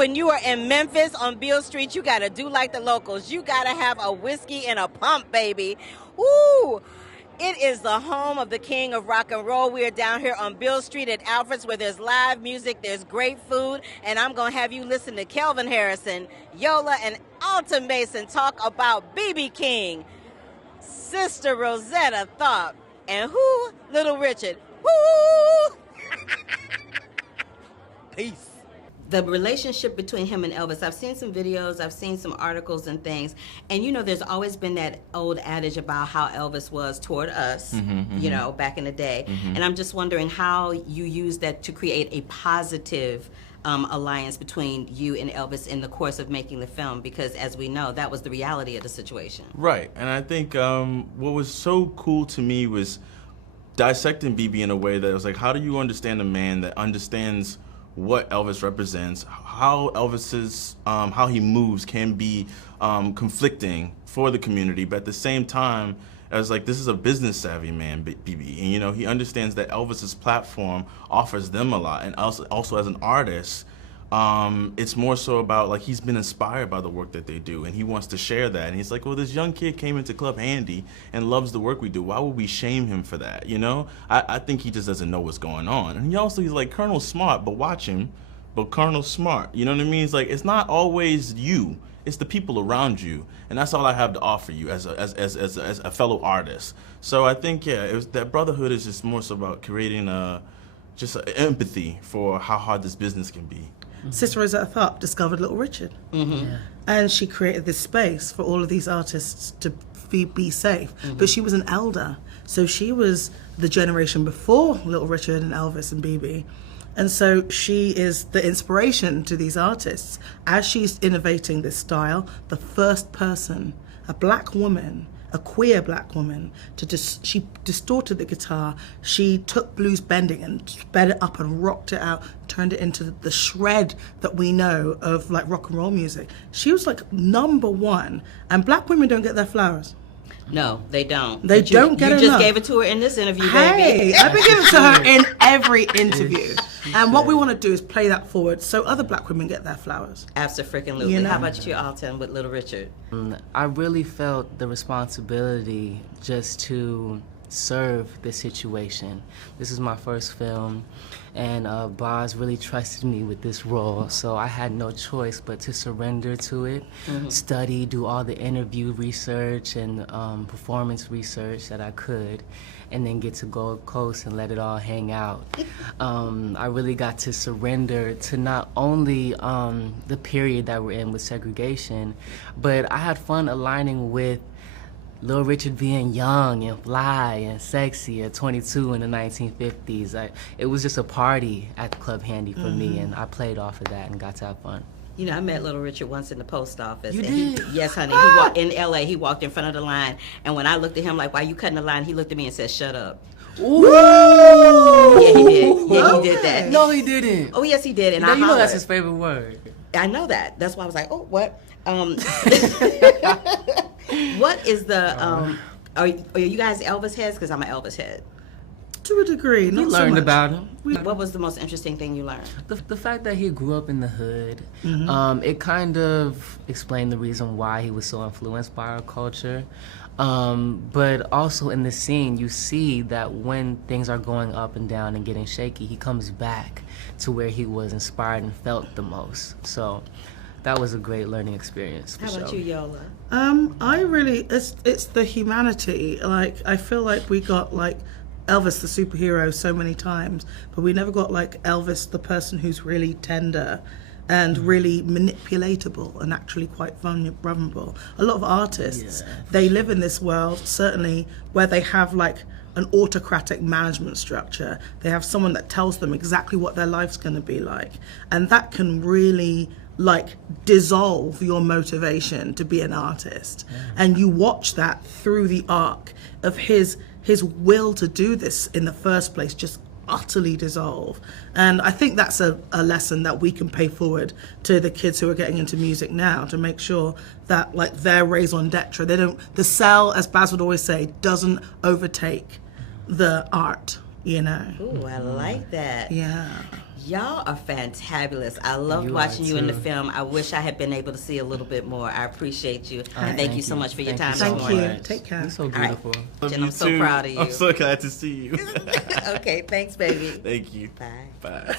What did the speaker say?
when you are in Memphis on Beale Street, you got to do like the locals. You got to have a whiskey and a pump, baby. Woo! It is the home of the king of rock and roll. We are down here on Beale Street at Alfred's where there's live music, there's great food, and I'm going to have you listen to Kelvin Harrison, Yola, and Alton Mason talk about B.B. King, Sister Rosetta Thrope, and who? Little Richard. Woo! Peace. The relationship between him and Elvis, I've seen some videos, I've seen some articles and things, and you know, there's always been that old adage about how Elvis was toward us, you know, back in the day. And I'm just wondering how you use that to create a positive alliance between you and Elvis in the course of making the film, because as we know, that was the reality of the situation. Right, and I think what was so cool to me was dissecting BB in a way that was like, how do you understand a man that understands what Elvis represents, how Elvis's, how he moves can be conflicting for the community, but at the same time, I was like, this is a business savvy man, BB, and you know, he understands that Elvis's platform offers them a lot, and also as an artist, it's more so about like he's been inspired by the work that they do and he wants to share that, and he's like, well, this young kid came into Club Handy and loves the work we do, why would we shame him for that, you know? I think he just doesn't know what's going on. And he's like, Colonel's smart, but watch him, but Colonel's smart, you know what I mean? It's like, it's not always you, it's the people around you, and that's all I have to offer you as a fellow artist. So I think, yeah, that brotherhood is just more so about creating just empathy for how hard this business can be. Sister Rosetta Thrope discovered Little Richard. And she created this space for all of these artists to be safe. But she was an elder. So she was the generation before Little Richard and Elvis and BB. And so she is the inspiration to these artists. As she's innovating this style, the first person, a black woman, a queer black woman, she distorted the guitar. She took blues bending and sped it up and rocked it out, turned it into the shred that we know of like rock and roll music. She was like #1, and black women don't get their flowers. No, they don't. They don't get enough. You just gave it to her in this interview, baby. Hey, I've been giving it to her in every interview. And what we want to do is play that forward so other black women get their flowers. Absolutely. You know? How about you, Alton, with Little Richard? I really felt the responsibility just to serve the situation. This is my first film, and Boz really trusted me with this role, so I had no choice but to surrender to it, study, do all the interview research and performance research that I could, and then get to Gold Coast and let it all hang out. I really got to surrender to not only the period that we're in with segregation, but I had fun aligning with Little Richard being young and fly and sexy at 22 in the 1950s. It was just a party at Club Handy for me, and I played off of that and got to have fun. You know, I met Little Richard once in the post office. You and did? Yes, honey. He walked in L.A. He walked in front of the line, and when I looked at him like, "Why you cutting the line?" He looked at me and said, "Shut up." Ooh! Yeah, he did. Yeah, he did that. No, he didn't. Oh, yes, he did. And You know hollered. that's his favorite word. I know that. That's why I was like, "Oh, what?" What is the? Are you guys Elvis heads? Because I'm an Elvis head. To a degree, not We so learned much. about him. What was the most interesting thing you learned? The fact that he grew up in the hood, it kind of explained the reason why he was so influenced by our culture. But also in the scene, you see that when things are going up and down and getting shaky, he comes back to where he was inspired and felt the most. So that was a great learning experience. How about you, Yola? I really, it's the humanity. Like, I feel like we got like Elvis the superhero so many times, but we never got like Elvis the person who's really tender and really manipulatable and actually quite vulnerable. A lot of artists, they live in this world, certainly, where they have like an autocratic management structure. They have someone that tells them exactly what their life's gonna be like. And that can really like dissolve your motivation to be an artist. And you watch that through the arc of his will to do this in the first place just utterly dissolve. And I think that's a lesson that we can pay forward to the kids who are getting into music now, to make sure that like their raison d'etre, the cell, as Baz would always say, doesn't overtake the art you know. Ooh, I like that. Yeah. Y'all are fantabulous. I loved You watching are you in the too. film. I wish I had been able to see a little bit more. I appreciate you. And thank you so much for your time Thank this you morning. so much. Take care. You're so All right. beautiful. Love Jen, you I'm so too. proud of you. I'm so glad to see you. Okay, thanks, baby. Thank you. Bye. Bye.